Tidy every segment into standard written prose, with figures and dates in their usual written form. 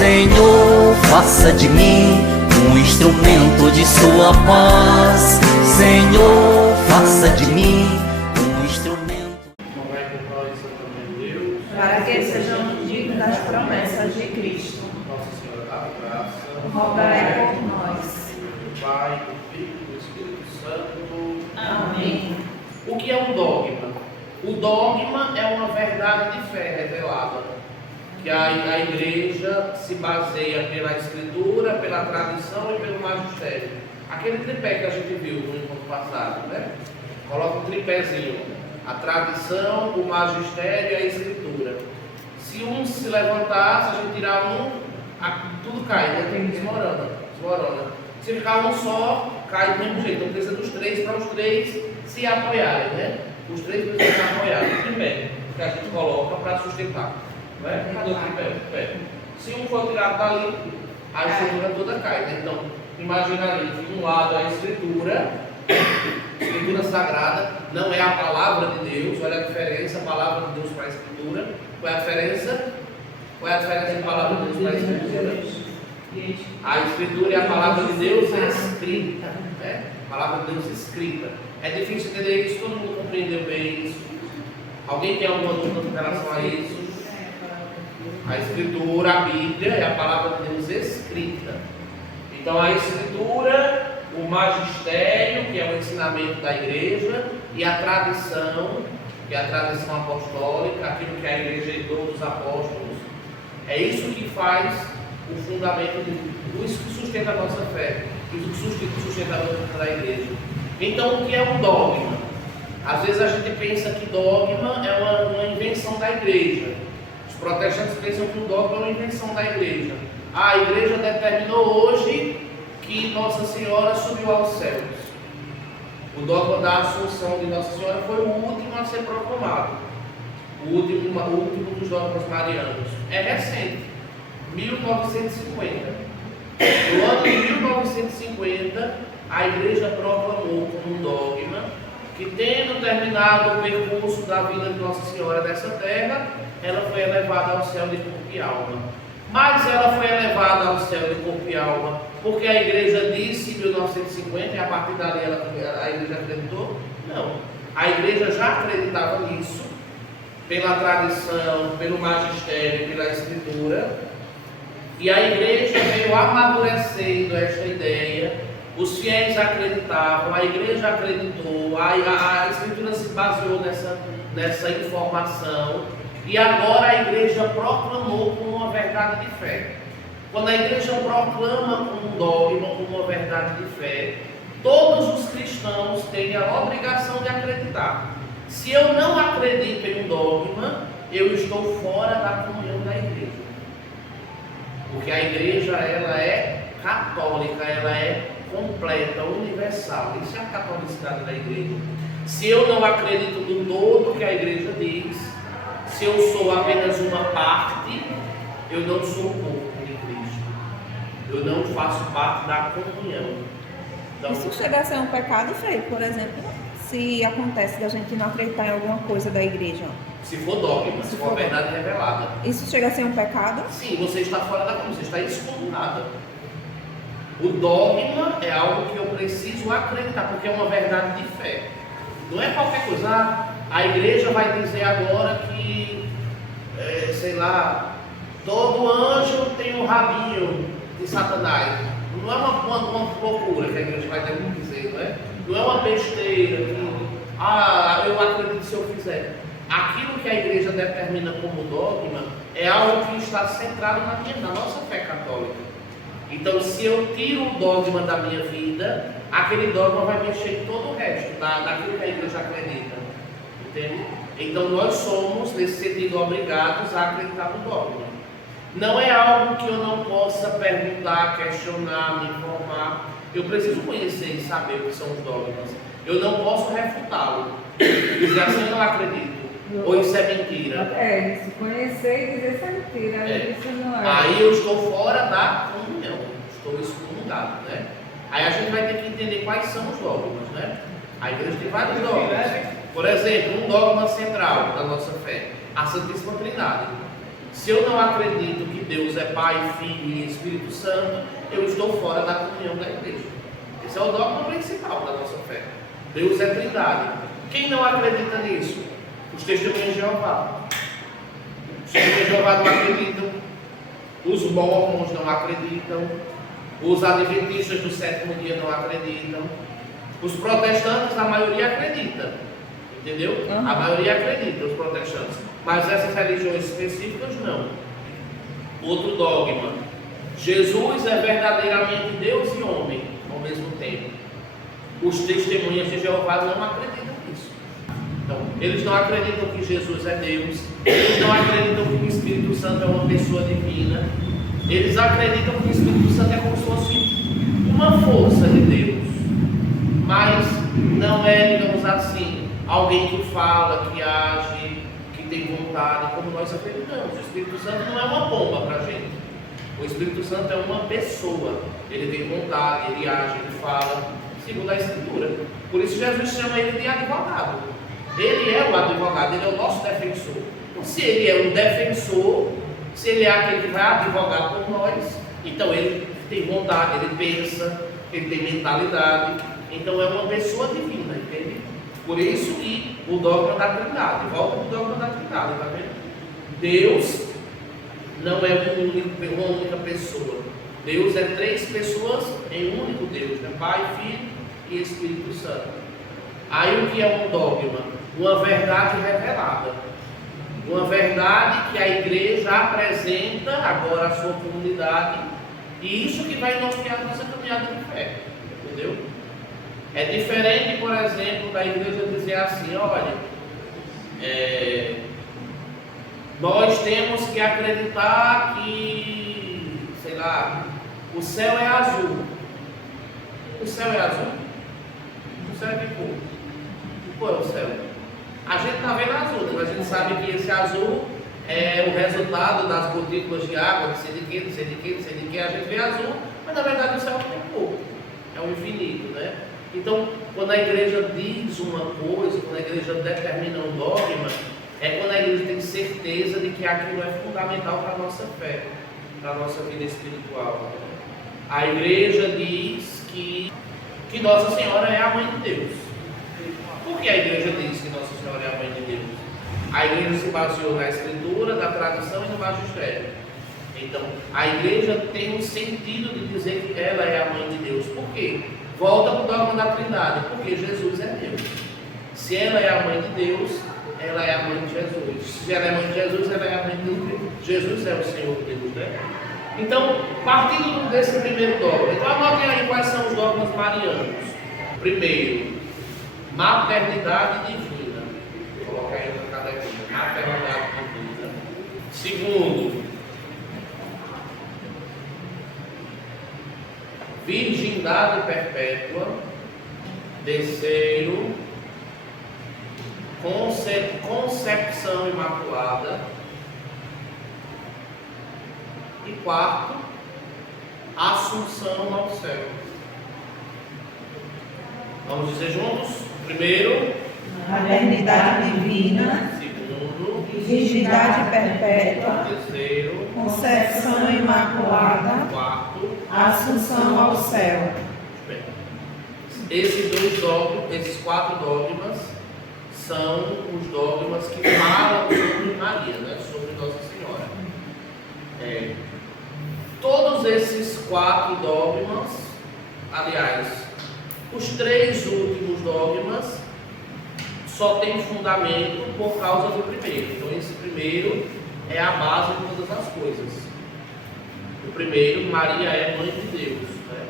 Senhor, faça de mim um instrumento de sua paz. Senhor, faça de mim um instrumento. Rogai por nós, Santo Antônio de Deus, para que sejamos dignos das promessas de Cristo. Nossa Senhora da Graça, Rogai por nós. do Pai, do Filho e do Espírito Santo. Amém. O que é um dogma? O dogma é uma verdade de fé revelada, que a igreja se baseia pela escritura, pela tradição e pelo magistério. Aquele tripé que a gente viu no encontro passado, né? Coloca um tripézinho: a tradição, o magistério e a escritura. Se um se levantar, se a gente tirar um, tudo cai, né? Desmorona. Se ficar um só, cai do mesmo jeito. Então precisa dos três para os três se apoiarem, né? Os três precisam se apoiar no tripé que a gente coloca para sustentar. Não é? Cadê o tripé? Se um for tirado dali, a estrutura toda cai, né? Então, imagina ali, de um lado a escritura sagrada, não é a palavra de Deus. Olha a diferença, a palavra de Deus para a escritura. Qual é a diferença? Qual é a diferença de palavra de Deus para a escritura? A escritura é a palavra de Deus escrita, né? A palavra de Deus escrita. É difícil entender isso, todo mundo compreendeu bem isso. Alguém tem alguma dúvida com relação a isso? A escritura, a Bíblia, é a palavra de Deus escrita. Então a escritura, o magistério, que é o ensinamento da igreja, e a tradição, que é a tradição apostólica, aquilo que a igreja herdou dos apóstolos, é isso que faz o fundamento, isso que sustenta a nossa fé, isso que sustenta a doutrina da igreja. Então, o que é um dogma? Às vezes a gente pensa que dogma é uma invenção da igreja. Os protestantes pensam que o dogma é uma invenção da igreja. A igreja determinou hoje que Nossa Senhora subiu aos céus. O dogma da Assunção de Nossa Senhora foi o último a ser proclamado. O último dos dogmas marianos. É recente, 1950. No ano de 1950, a igreja proclamou como um dogma que, tendo terminado o percurso da vida de Nossa Senhora nessa terra, ela foi elevada ao céu de corpo e alma. Mas ela foi elevada ao céu de corpo e alma porque a igreja disse em 1950 e a partir dali a igreja acreditou? Não. A igreja já acreditava nisso, pela tradição, pelo magistério, pela escritura, e a igreja veio amadurecendo esta ideia. Os fiéis acreditavam, a igreja acreditou, a escritura se baseou nessa informação, e agora a igreja proclamou como uma verdade de fé. Quando a igreja proclama como um dogma, como uma verdade de fé, todos os cristãos têm a obrigação de acreditar. Se eu não acredito em um dogma, eu estou fora da comunhão da igreja. Porque a igreja, ela é católica, ela é completa, universal. Isso é a catolicidade da igreja. Se eu não acredito no todo que a igreja diz, se eu sou apenas uma parte, eu não sou o corpo de Cristo. Eu não faço parte da comunhão. Então, isso chega a ser um pecado, Frei, por exemplo, se acontece da gente não acreditar em alguma coisa da igreja? se for dogma, se for verdade revelada. Isso chega a ser um pecado? Sim, você está fora da comunhão, você está excomunada. O dogma é algo que eu preciso acreditar, porque é uma verdade de fé. Não é qualquer coisa. A igreja vai dizer agora que, sei lá, todo anjo tem um rabinho de Satanás. Não é uma loucura que a igreja vai ter que dizer, não é? Não é uma besteira que, eu acredito se eu fizer. Aquilo que a igreja determina como dogma é algo que está centrado na nossa fé católica. Então, se eu tiro o dogma da minha vida, aquele dogma vai mexer em todo o resto, daquilo que a igreja acredita. Entende? Então, nós somos, nesse sentido, obrigados a acreditar no dogma. Não é algo que eu não possa perguntar, questionar, me informar. Eu preciso conhecer e saber o que são os dogmas. Eu não posso refutá-lo. Dizer assim, eu não acredito. Ou isso é mentira. Se conhecer e dizer isso é mentira. Isso não é. Aí eu estou fora da comunhão. Estou excomungado, né? Aí a gente vai ter que entender quais são os dogmas, né? A igreja tem vários dogmas. Por exemplo, um dogma central da nossa fé, a Santíssima Trindade. Se eu não acredito que Deus é Pai, Filho e Espírito Santo, eu estou fora da comunhão da igreja. Esse é o dogma principal da nossa fé. Deus é Trindade. Quem não acredita nisso? Os testemunhas de Jeová. Os testemunhas de Jeová não acreditam. Os mormons não acreditam. Os adventistas do sétimo dia não acreditam. Os protestantes, a maioria acredita. Entendeu? A maioria acredita, os protestantes. Mas essas religiões específicas não. Outro dogma: Jesus é verdadeiramente Deus e homem ao mesmo tempo. Os testemunhas de Jeová não acreditam nisso. Então, eles não acreditam que Jesus é Deus, eles não acreditam que o Espírito Santo é uma pessoa divina, eles acreditam que o Espírito Santo é como se fosse uma força de Deus, mas não é, digamos assim, alguém que fala, que age, que tem vontade, como nós acreditamos. O Espírito Santo não é uma bomba para a gente. O Espírito Santo é uma pessoa. Ele tem vontade, ele age, ele fala, segundo a Escritura. Por isso Jesus chama ele de advogado. Ele é o advogado, ele é o nosso defensor. Então, se ele é um defensor, se ele é aquele que vai advogar por nós, então ele tem vontade, ele pensa, ele tem mentalidade. Então é uma pessoa divina, entende? Por isso que o dogma da Trindade, volta para o dogma da Trindade, tá vendo? Deus não é uma única pessoa. Deus é 3 pessoas em um único Deus, né? Pai, Filho e Espírito Santo. Aí o que é um dogma? Uma verdade revelada. Uma verdade que a igreja apresenta agora à sua comunidade. E isso que vai nortear a nossa caminhada de fé. Entendeu? É diferente, por exemplo, da igreja dizer assim: olha, nós temos que acreditar que, sei lá, o céu é azul. O céu é azul? O céu é de cor. Que cor é o céu? A gente está vendo azul, mas a gente sabe que esse azul é o resultado das gotículas de água, não sei de que, não sei de que, não sei de que. A gente vê azul, mas na verdade o céu não tem cor. É o infinito, né? Então, quando a igreja diz uma coisa, quando a igreja determina um dogma, é quando a igreja tem certeza de que aquilo é fundamental para a nossa fé, para a nossa vida espiritual. A igreja diz que Nossa Senhora é a Mãe de Deus. Por que a igreja diz que Nossa Senhora é a Mãe de Deus? A igreja se baseou na Escritura, na tradição e no magistério. Então, a igreja tem um sentido de dizer que ela é a Mãe de Deus. Por quê? Volta para o dogma da Trindade, porque Jesus é Deus. Se ela é a Mãe de Deus, ela é a Mãe de Jesus. Se ela é a Mãe de Jesus, ela é a Mãe de Deus. Jesus é o Senhor Deus, né? Então, partindo desse primeiro dogma, então anotem aí quais são os dogmas marianos. Primeiro, maternidade divina. Vou colocar aí na caderninha. Maternidade divina. Segundo, virgindade perpétua. Terceiro, concepção imaculada. E quarto, assunção ao céu. Vamos dizer juntos? Primeiro, maternidade divina. Segundo, Virgindade perpétua. terceiro, Concepção imaculada. quarto. Assunção ao céu. Bem, esses 4 dogmas são os dogmas que falam sobre Maria, né? Sobre Nossa Senhora. Todos esses 4 dogmas, aliás, os 3 últimos dogmas só tem fundamento por causa do primeiro. Então esse primeiro é a base de todas as coisas. O primeiro, Maria é Mãe de Deus, né?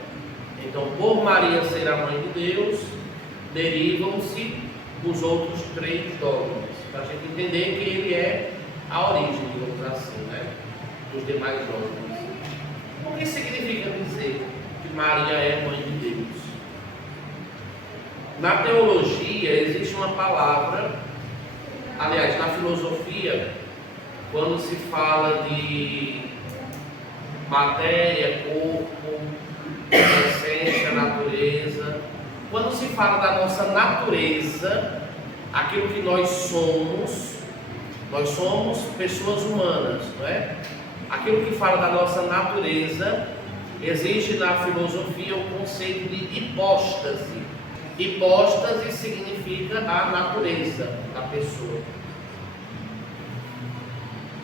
Então, por Maria ser a Mãe de Deus, derivam-se os outros 3 dogmas, para a gente entender que ele é a origem, digamos assim, né? Dos demais dogmas. O que significa dizer que Maria é Mãe de Deus? Na teologia existe uma palavra, aliás, na filosofia, quando se fala de matéria, corpo, essência, natureza, quando se fala da nossa natureza, aquilo que nós somos pessoas humanas, não é? aquilo que fala da nossa natureza, existe na filosofia o conceito de hipóstase. Hipóstase significa a natureza da pessoa.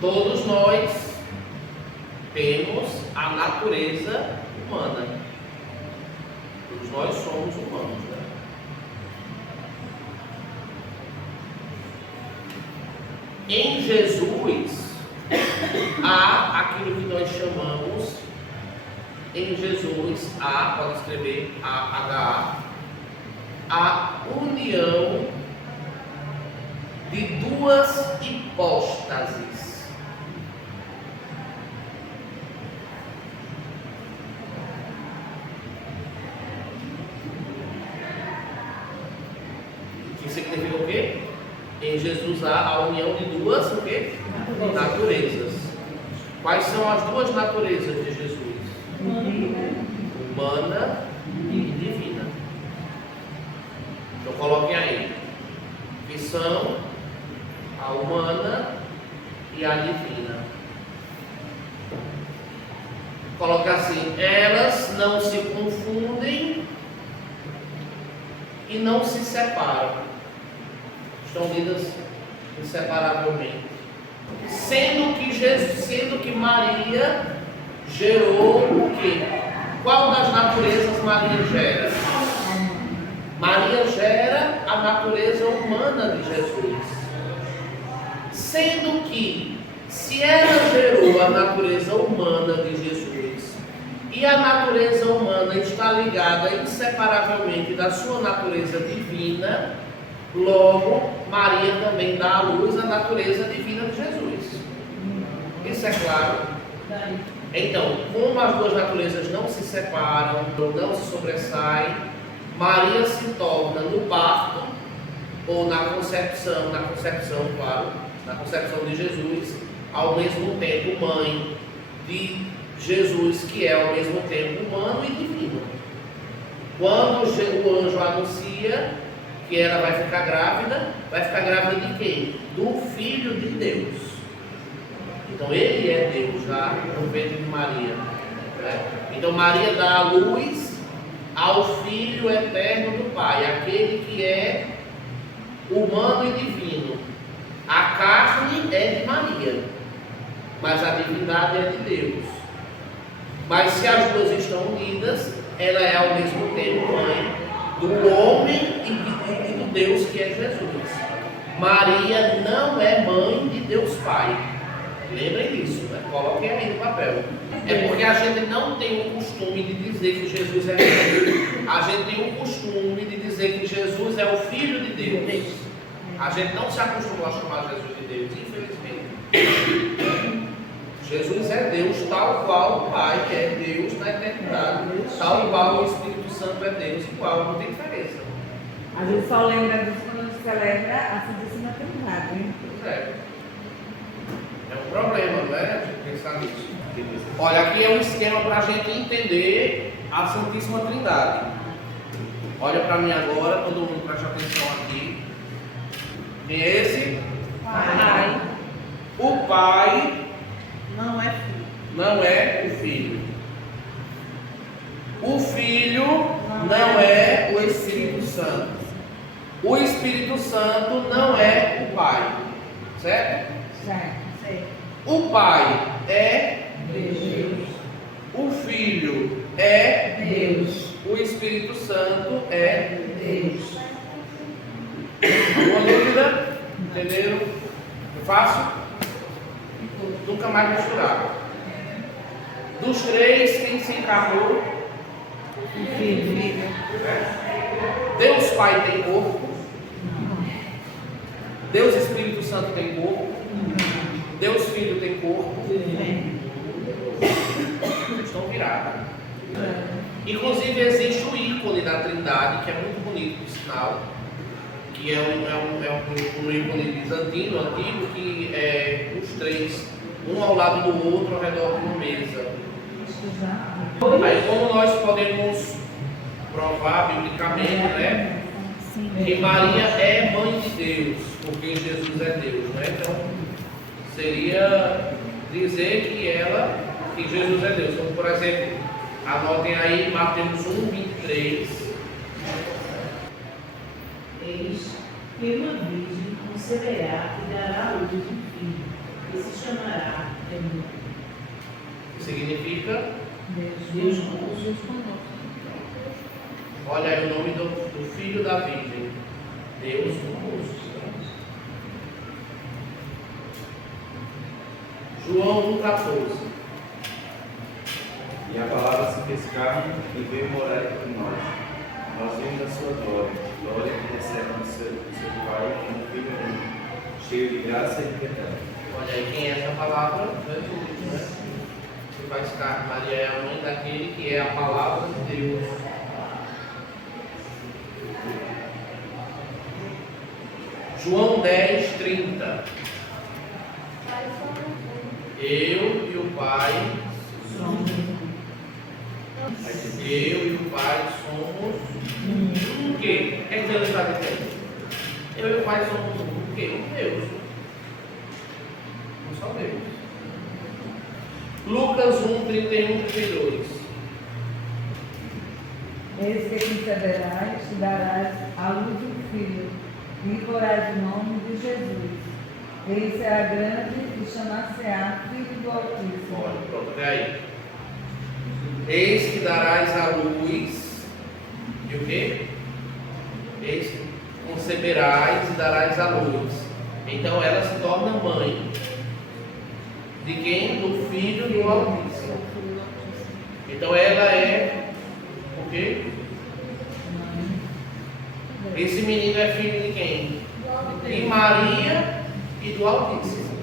Todos nós temos a natureza humana. Todos nós somos humanos, né? Em Jesus há aquilo que nós chamamos, em Jesus há, pode escrever AHA, a união de duas hipóstases. Que significa o quê? Em Jesus há a união de duas o quê? Naturezas. Quais são as duas naturezas de Jesus? Humana e divina. Então coloquem aí. Que são a humana e a divina. Coloca assim: elas não se confundem e não se separam. Estão unidas inseparavelmente. Sendo que Maria gerou o quê? Qual das naturezas Maria gera? Maria gera a natureza humana de Jesus. Sendo que, se ela gerou a natureza humana de Jesus, e a natureza humana está ligada inseparavelmente da sua natureza divina, logo, Maria também dá à luz a natureza divina de Jesus. Isso é claro? Então, como as duas naturezas não se separam, não se sobressaem, Maria se torna no parto, ou na concepção, claro, na concepção de Jesus, ao mesmo tempo mãe de Jesus, que é ao mesmo tempo humano e divino. Quando o anjo anuncia que ela vai ficar grávida de quem? Do Filho de Deus. Então ele é Deus já no ventre de Maria, né? Então Maria dá a luz ao Filho eterno do Pai, aquele que é humano e divino. A carne é de Maria, mas a divindade é de Deus. Mas se as duas estão unidas, ela é ao mesmo tempo mãe do homem e do Deus que é Jesus. Maria não é mãe de Deus Pai. Lembrem disso, né? Coloquem aí no papel. É porque a gente não tem o costume de dizer que Jesus é Deus. A gente tem o costume de dizer que Jesus é o Filho de Deus. A gente não se acostumou a chamar Jesus de Deus, infelizmente. Jesus é Deus tal qual o Pai é Deus na eternidade, tal qual o Espírito Santo é Deus igual, não tem diferença. A gente só lembra disso quando a gente celebra a Santíssima Trindade, hein? Pois é. É um problema, não é? A gente pensar nisso. Olha, aqui é um esquema para a gente entender a Santíssima Trindade. Olha para mim agora, todo mundo preste atenção aqui. Quem é esse? Pai. O Pai Não é filho. não é o Filho. O Filho não é o Espírito Santo. O Espírito Santo não é o Pai. Certo? Certo. O Pai é Deus. o Filho é Deus. o Espírito Santo é Deus. Alguma dúvida? Entenderam? É fácil? Nunca mais misturar. Dos três, quem se encarnou? Filho. Deus Pai tem corpo. Deus Espírito Santo tem corpo. Deus Filho tem corpo. Estão virados. Inclusive existe o ícone da Trindade, que é muito bonito, por sinal, que é um ícone bizantino, antigo, que é os três, um ao lado do outro, ao redor de uma mesa. Aí como nós podemos provar biblicamente, né, que Maria é mãe de Deus, porque Jesus é Deus, né? Então seria dizer que Jesus é Deus. Como, por exemplo, anotem aí Mateus 1:23. Eis que uma virgem conceberá e dará à luz um filho, e se chamará Emanuel. Que significa? Deus conosco. Olha aí o nome do filho da Virgem. Deus conosco. João 1,14. E a palavra se fez carne e veio morar entre nós. Nós vimos a sua glória, glória que recebe do seu Pai como filho único, cheio de graça e de verdade. Olha aí quem é essa palavra? Jesus, né? Se faz carne. Maria é a mãe daquele que é a palavra de Deus. João 10:30. Eu e o Pai somos. Eu e o Pai somos o quê? É que Deus está dizendo? Eu e o Pai somos o quê? Um Deus. Um só Deus. Lucas 1:31-32. Eis que conceberás e darás à luz um filho, e lhe porás o nome de Jesus. Ele será grande e chamar-se-á Filho do Altíssimo. Olha, pronto, vê aí. Eis que darás à luz, e o quê? Eis que conceberás e darás à luz. Então ela se torna mãe. De quem? Do Filho do Altíssimo. Então ela é o quê? Esse menino é filho de quem? De Maria e do Altíssimo.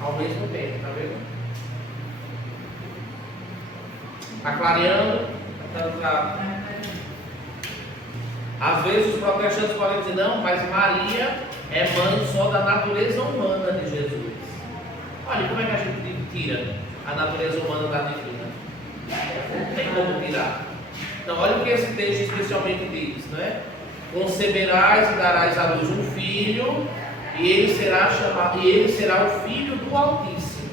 Ao mesmo tempo, tá vendo? Está clareando? Às vezes os protestantes podem dizer, não, mas Maria é mãe só da natureza humana de Jesus. Olha, como é que a gente tira a natureza humana da divina? Não tem como tirar. Então, olha o que esse texto especialmente diz, não é? Conceberás e darás à luz um filho, e ele será o filho do Altíssimo.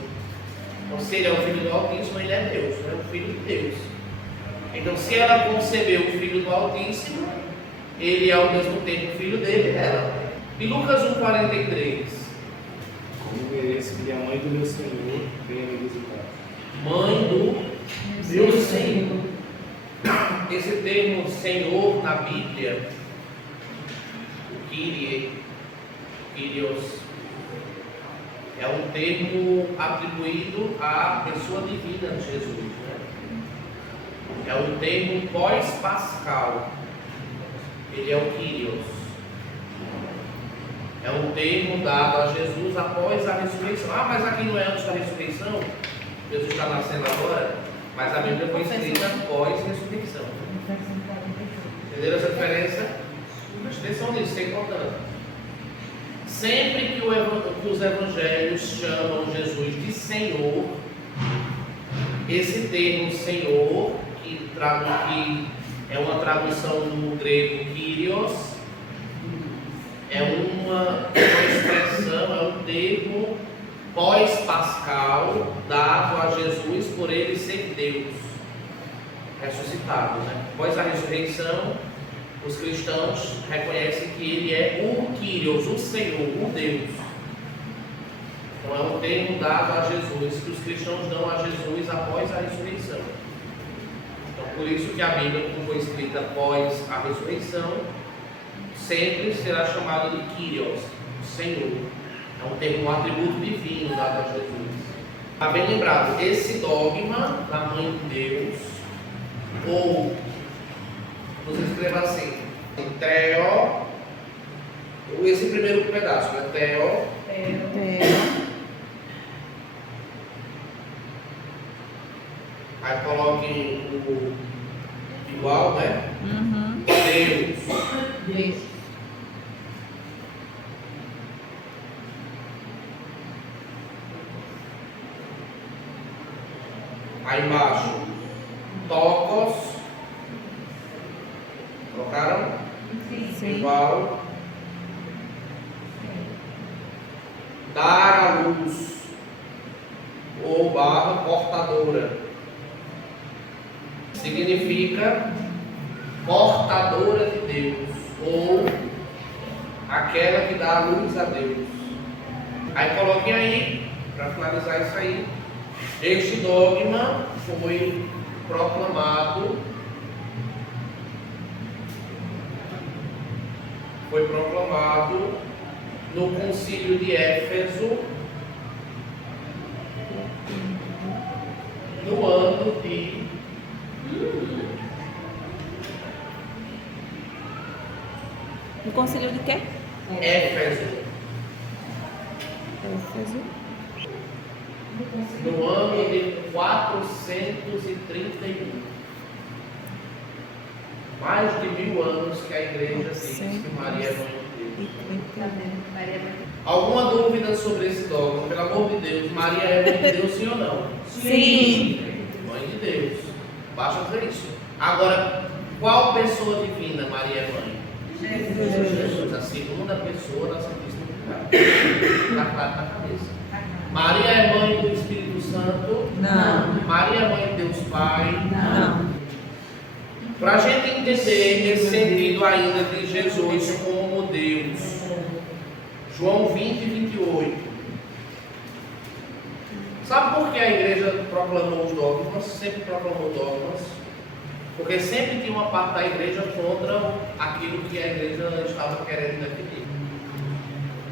Então, se ele é o filho do Altíssimo, ele é Deus, não é o filho de Deus. Então, se ela concebeu o filho do Altíssimo, ele é ao mesmo tempo o filho dele e dela. E Lucas 1:43. Como mereço que a mãe do meu Senhor venha me visitar. Mãe do meu Senhor. Esse termo Senhor na Bíblia, o Kyrios, é um termo atribuído à pessoa divina de Jesus, né? É um termo pós-pascal. Ele é o Kyrios. É um termo dado a Jesus após a ressurreição. Ah, mas aqui não é antes da ressurreição? Jesus está nascendo agora, mas a Bíblia foi escrita pós-ressurreição. Entenderam essa diferença? Presta atenção nisso, isso é importante. Sempre que os evangelhos chamam Jesus de Senhor, esse termo Senhor, que é uma tradução no grego Kyrios, é uma expressão, é um termo pós-pascal dado a Jesus por ele ser Deus ressuscitado, né? Após a ressurreição, os cristãos reconhecem que ele é o Kyrios, o Senhor, o Deus. Então é um termo dado a Jesus, que os cristãos dão a Jesus após a ressurreição. Então por isso que a Bíblia, como foi escrita após a ressurreição, sempre será chamada de Kyrios, o Senhor. É um termo, um atributo divino dado a Jesus. Está bem lembrado, esse dogma da Mãe de Deus, ou você escreva assim, Theo, esse primeiro pedaço, né? Theo. Aí coloque o igual, né? Uhum. Deus. Aí embaixo, tocos. Colocaram? Sim. Igual. Dar à luz. ou barra portadora. Significa portadora de Deus, ou aquela que dá a luz a Deus. Aí coloquem aí, para finalizar isso aí, este dogma foi proclamado no concílio de Éfeso no ano de No concílio de quê? Éfeso, no ano de 431. Mais de 1000 anos que a igreja diz que Maria é mãe de Deus. Alguma dúvida sobre esse dogma? Pelo amor de Deus, Maria é mãe de Deus, sim ou não? Sim. Mãe de Deus. Basta dizer isso. Agora, qual pessoa divina Maria é mãe? Jesus, a segunda pessoa da Santíssima Trindade. Está claro na cabeça. Maria é mãe do Espírito Santo? Não. Maria é mãe de Deus Pai? Não. Para a gente entender esse sentido ainda de Jesus como Deus, João 20, 28. Sabe por que a igreja proclamou os dogmas? Sempre proclamou dogmas. Porque sempre tinha uma parte da igreja contra aquilo que a igreja estava querendo definir.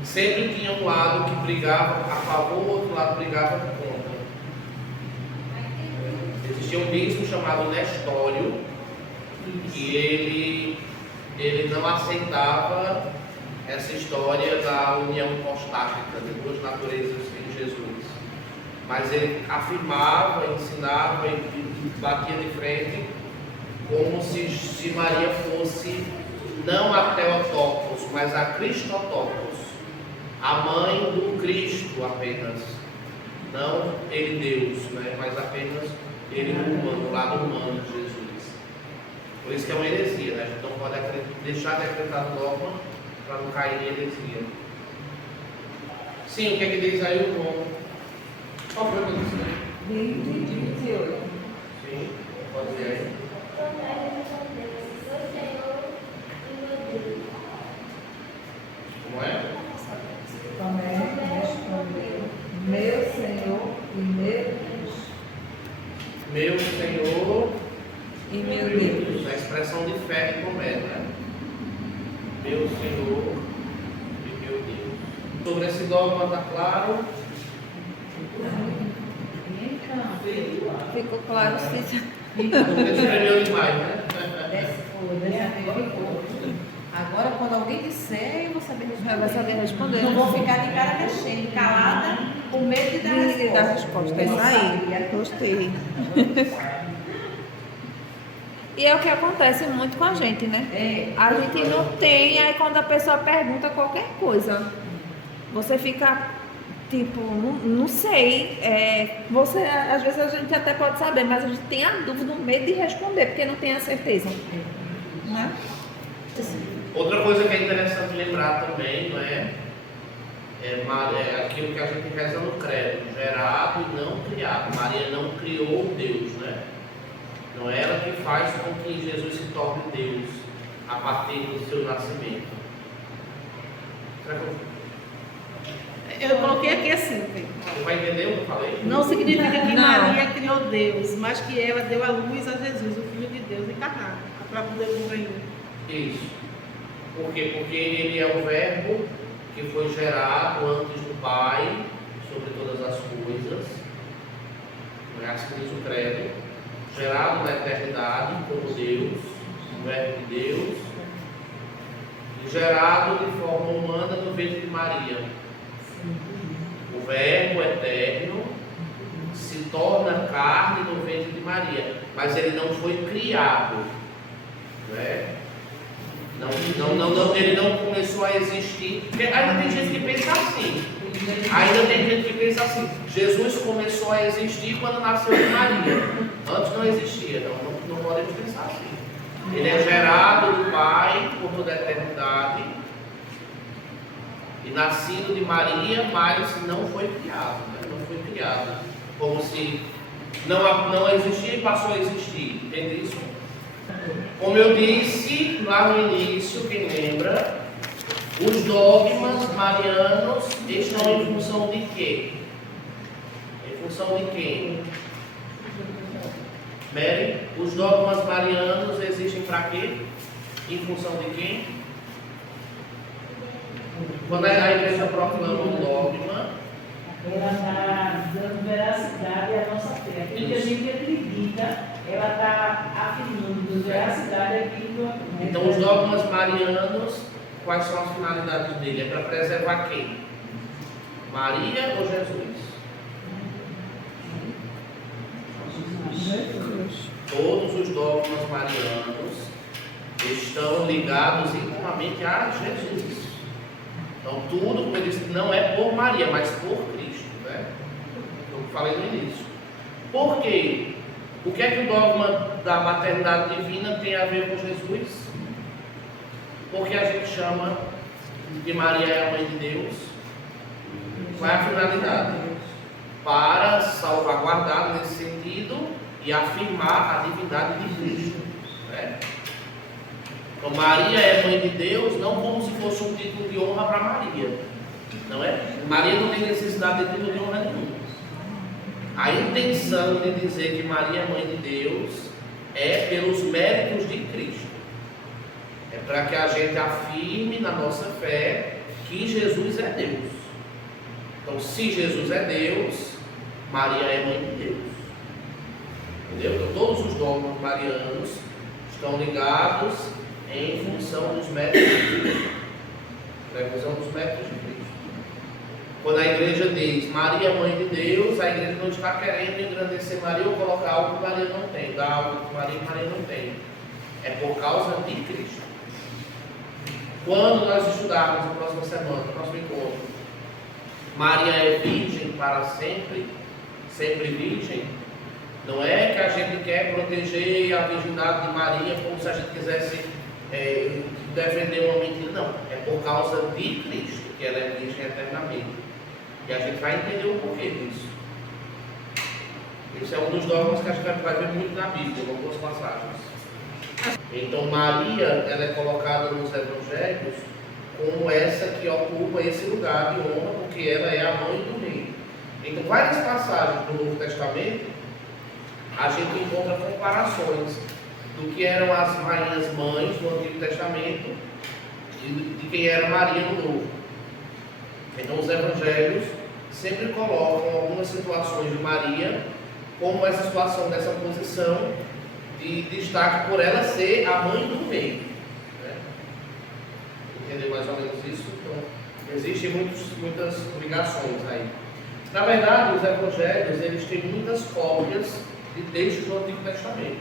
Sempre tinha um lado que brigava a favor, o outro lado brigava contra. Existia um bispo chamado Nestório, que ele não aceitava essa história da união hipostática de duas naturezas em Jesus. Mas ele afirmava, ensinava e batia de frente como se Maria fosse não a Theotokos, mas a Christotokos, a mãe do Cristo apenas, não ele Deus, né? Mas apenas ele humano, o lado humano de Jesus. Por isso que é uma heresia, né? A gente não pode deixar de acreditar no dogma para não cair em heresia. Sim, o que é que diz aí o João? Qual foi o que eu disse? 20 e 28. Sim, pode dizer aí. Como é? Tomé respondeu: Meu Senhor e meu Deus. Meu Senhor E meu Deus. A expressão de fé de Tomé, né? Meu Senhor e meu Deus. Sobre esse dogma está claro? Ficou claro, sim. Porque escreveu demais, né? Agora, quando alguém disser, eu vou saber responder. Vai saber responder. Não vou ficar de cara mexendo, calada, com medo de dar resposta. Da resposta. É isso aí. Gostei. E é o que acontece muito com a gente, né? A gente não tem, aí quando a pessoa pergunta qualquer coisa, você fica tipo, não sei. Você, às vezes a gente até pode saber, mas a gente tem a dúvida, o medo de responder, porque não tem a certeza. Né? Outra coisa que é interessante lembrar também, não é? É aquilo que a gente reza no credo, gerado e não criado. Maria não criou Deus, né? Não é ela que faz com que Jesus se torne Deus a partir do seu nascimento. Será que Eu coloquei aqui assim, você vai entender o que eu falei? não significa que Não. Maria criou Deus, mas que ela deu a luz a Jesus, o Filho de Deus encarnado, para poder compreender. Isso. Por quê? Porque ele é o verbo que foi gerado antes do Pai sobre todas as coisas. Não é assim que diz o credo. Gerado na eternidade como Deus, o verbo de Deus, e gerado de forma humana no ventre de Maria. O verbo eterno se torna carne no ventre de Maria, mas ele não foi criado, não é? Ele não começou a existir. Porque ainda tem gente que pensa assim. Jesus começou a existir quando nasceu de Maria. Antes não existia. Não podemos pensar assim. Ele é gerado do Pai por toda a eternidade e nascido de Maria, mas não foi criado. Né? Não foi criado. Como se não existia e passou a existir. Entende isso? Como eu disse lá no início, quem lembra, os dogmas marianos estão em função de quê? Em função de quem? Mary, os dogmas marianos existem para quê? Em função de quem? Quando a igreja proclama um dogma, ela está dando veracidade à nossa fé. Aquilo que a gente acredita, ela está afirmando veracidade àquilo que eu acredito. então os dogmas marianos, quais são as finalidades dele? É para preservar quem? Maria ou Jesus? Todos os dogmas marianos estão ligados intimamente a Jesus. Então tudo, como ele disse, não é por Maria, mas por Cristo, né? Eu falei no início. Por quê? O que é que o dogma da maternidade divina tem a ver com Jesus? Porque a gente chama de Maria é a mãe de Deus. Qual é a finalidade? Para salvaguardar nesse sentido e afirmar a divindade de Cristo, né? Então Maria é mãe de Deus, não como se fosse um título de honra para Maria, não é? Maria não tem necessidade de título de honra nenhum. A intenção de dizer que Maria é mãe de Deus é pelos méritos de Cristo. É para que a gente afirme na nossa fé que Jesus é Deus. Então, se Jesus é Deus, Maria é mãe de Deus. Entendeu? Então, todos os dogmas marianos estão ligados em função dos méritos de Cristo. Em função dos méritos de Cristo. Quando a igreja diz Maria é mãe de Deus, a igreja não está querendo engrandecer Maria ou colocar algo que Maria não tem, dar algo que Maria não tem. É por causa de Cristo. Quando nós estudarmos na próxima semana, no próximo encontro, Maria é virgem para sempre, sempre virgem, não é que a gente quer proteger a virgindade de Maria como se a gente quisesse defender uma mentira, não. É por causa de Cristo que ela é virgem eternamente. E a gente vai entender o porquê disso. Esse é um dos dogmas que a gente vai ver muito na Bíblia, em algumas passagens. Então Maria, ela é colocada nos evangelhos como essa que ocupa esse lugar de honra, porque ela é a mãe do rei. Então várias passagens do Novo Testamento a gente encontra comparações do que eram as rainhas mães do Antigo Testamento e de quem era Maria no Novo. Então os evangelhos sempre colocam algumas situações de Maria como essa situação dessa posição de destaque por ela ser a mãe do rei, né? Entendeu mais ou menos isso? Então, existem muitas ligações aí. Na verdade, os evangelhos eles têm muitas cópias de textos do Antigo Testamento.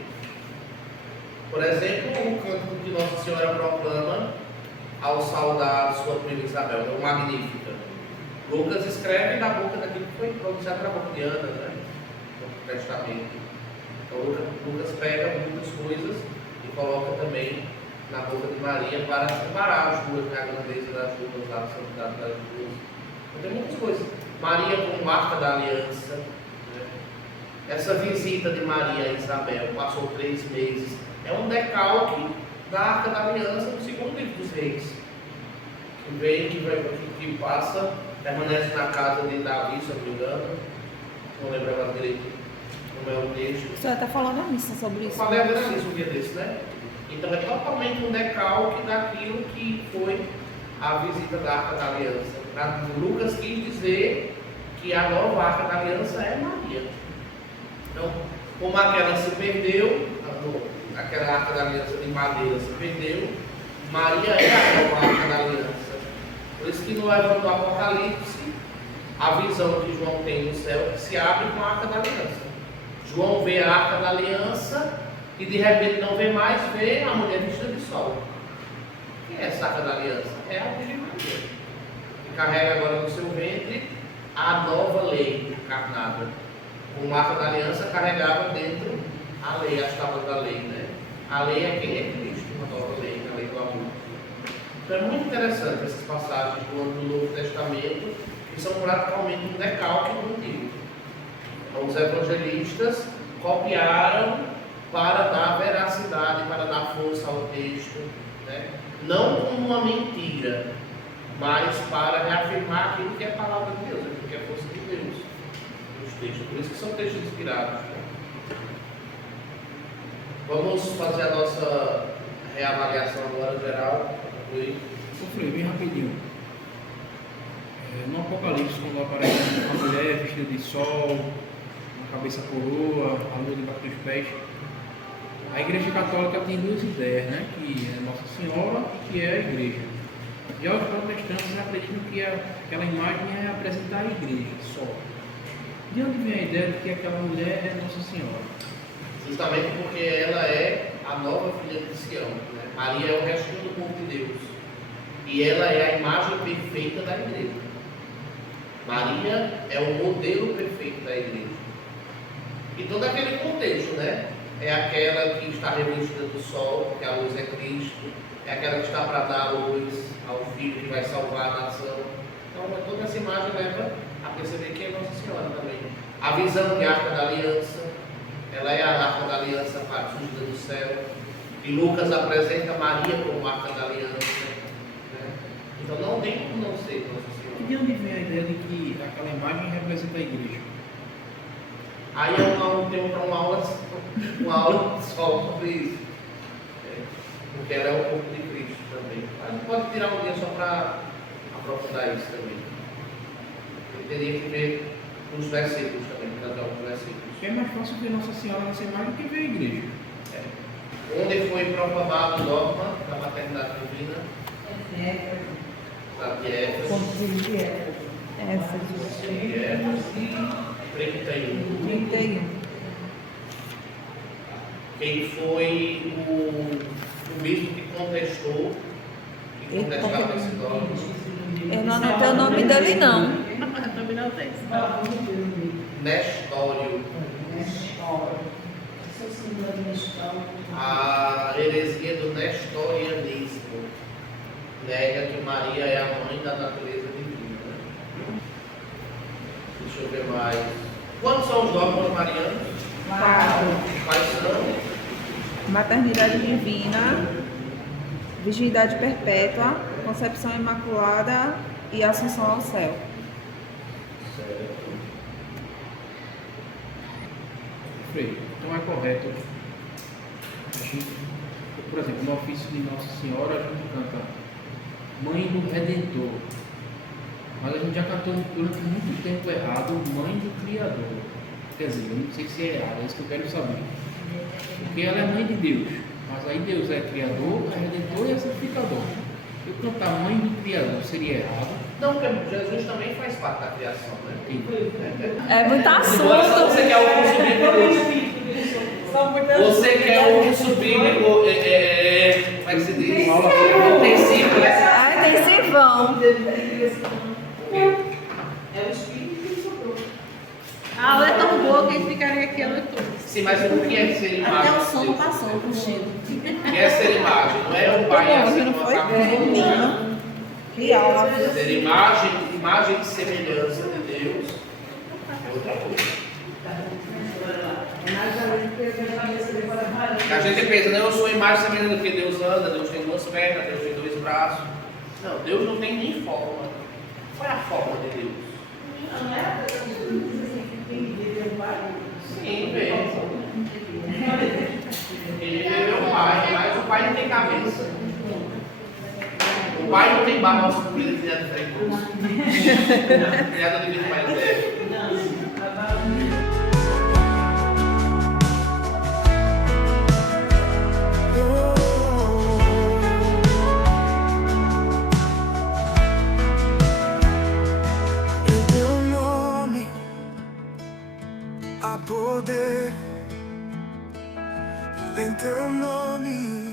Por exemplo, o canto que Nossa Senhora proclama ao saudar sua prima Isabel, o Magnífica. Lucas escreve na boca daquilo que foi pronunciado na boca de Ana, né? No Testamento. Então Lucas pega muitas coisas e coloca também na boca de Maria para separar as duas, né? A grandeza das duas, a santidade das duas. Então tem muitas coisas. Maria como arca da aliança, né? Essa visita de Maria a Isabel passou 3 meses. É um decalque da arca da aliança do segundo livro dos reis. Que vem, que passa, permanece na casa de Davi, se eu não me engano. Não lembro agora direito como é o texto. O senhor está falando a missa sobre Eu isso. falei agora nisso um dia desse, né? Então é totalmente um decalque daquilo que foi a visita da Arca da Aliança. Lucas quis dizer que a nova Arca da Aliança é Maria. Então, como aquela se perdeu, aquela Arca da Aliança de madeira se perdeu, Maria é a nova Arca da Aliança. Por isso que no livro do Apocalipse, a visão que João tem no céu se abre com a Arca da Aliança. João vê a Arca da Aliança e de repente não vê mais, vê a mulher vestida de sol. Quem é essa Arca da Aliança? É a Virgem Maria, que carrega agora no seu ventre a nova lei encarnada. Como a Arca da Aliança carregava dentro a lei, as tábuas da lei, né? A lei é quem é Cristo, uma nova lei, a lei do amor. Então é muito interessante essas passagens do Novo Testamento, que são praticamente um decalque do Antigo. Então, os evangelistas copiaram para dar veracidade, para dar força ao texto, né? Não como uma mentira, mas para reafirmar aquilo que é a palavra de Deus, aquilo que é a força de Deus nos textos. Por isso que são textos inspirados. Né? Vamos fazer a nossa reavaliação agora, geral. Ô Frei, bem rapidinho. No Apocalipse, quando aparece uma mulher vestida de sol, uma cabeça coroa, a lua debaixo dos pés, a Igreja Católica tem duas ideias, né? Que é Nossa Senhora e que é a Igreja. Já os protestantes acreditam que aquela imagem é representar a Igreja só. De onde vem a ideia de que aquela mulher é Nossa Senhora? Justamente porque ela é a nova filha de Sião. Né? Maria é o restinho do povo de Deus. E ela é a imagem perfeita da Igreja. Maria é o modelo perfeito da Igreja. E todo aquele contexto, né? É aquela que está revestida do sol, porque a luz é Cristo. É aquela que está para dar luz ao Filho que vai salvar a nação. Então, toda essa imagem leva a perceber que é Nossa Senhora também. A visão de Arca da Aliança, ela é a Arca da Aliança surgida do céu. E Lucas apresenta Maria como Arca da Aliança. Né? Então, não tem como não ser Nossa Senhora. E de onde vem a ideia de que aquela imagem representa a Igreja? Aí tem uma aula só sobre isso. Porque ela é o corpo de Cristo também. A gente pode tirar um dia só para aprofundar isso também. Eu teria que ver os versículos também, trazer alguns versículos. É mais fácil ver Nossa Senhora nessa imagem do que ver a Igreja. Onde foi proclamado o dogma da maternidade divina? Da de Éfeso. Éfeso. 31. Quem foi o bispo que contestou esse dogma? Eu não anotei o nome dele, não. Também não tem. Nestório. A heresia do nestorianismo nega que Maria é a mãe da natureza divina. Né? Deixa eu ver mais. Quantos são os dogmas marianos? 4. Quais são? Maternidade divina, virgindade perpétua, concepção imaculada e assunção ao céu. Frei, então é correto. A gente, por exemplo, no ofício de Nossa Senhora, a gente canta Mãe do Redentor. Mas a gente já cantou durante muito tempo errado Mãe do Criador. Quer dizer, eu não sei se é errado, é isso que eu quero saber. Porque ela é mãe de Deus. Mas aí Deus é Criador, é Redentor e é Santificador. Eu cantar Mãe do Criador seria errado? Não, porque Jesus também faz parte da criação, né? É muito assunto. Agora só você quer o curso bíblico. Você quer o curso bíblico, como é que se diz? Intensivo, né? Ah, intensivão. É o Espírito que sobrou. A aula é tão boa que a gente ficaria aqui a noite toda. Sim, mas o que é ser imagem? Até o som passou com o cheiro. O que é ser imagem? Não é o pai assim, Não foi? Que aula. ser imagem de semelhança de Deus é outra coisa. A gente pensa, não, eu sou imagem e semelhança do que Deus anda, Deus tem 2 pernas, Deus tem 2 braços. Não, Deus não tem nem forma. Qual é a forma de Deus? Não é a coisa que tem que ver o pai? Sim, bem. Ele é meu pai, mas o pai não tem cabeça. O pai não tem barba aos pulos, ele é defeituoso. Criado de vida mais leve. Em teu nome há poder, em teu nome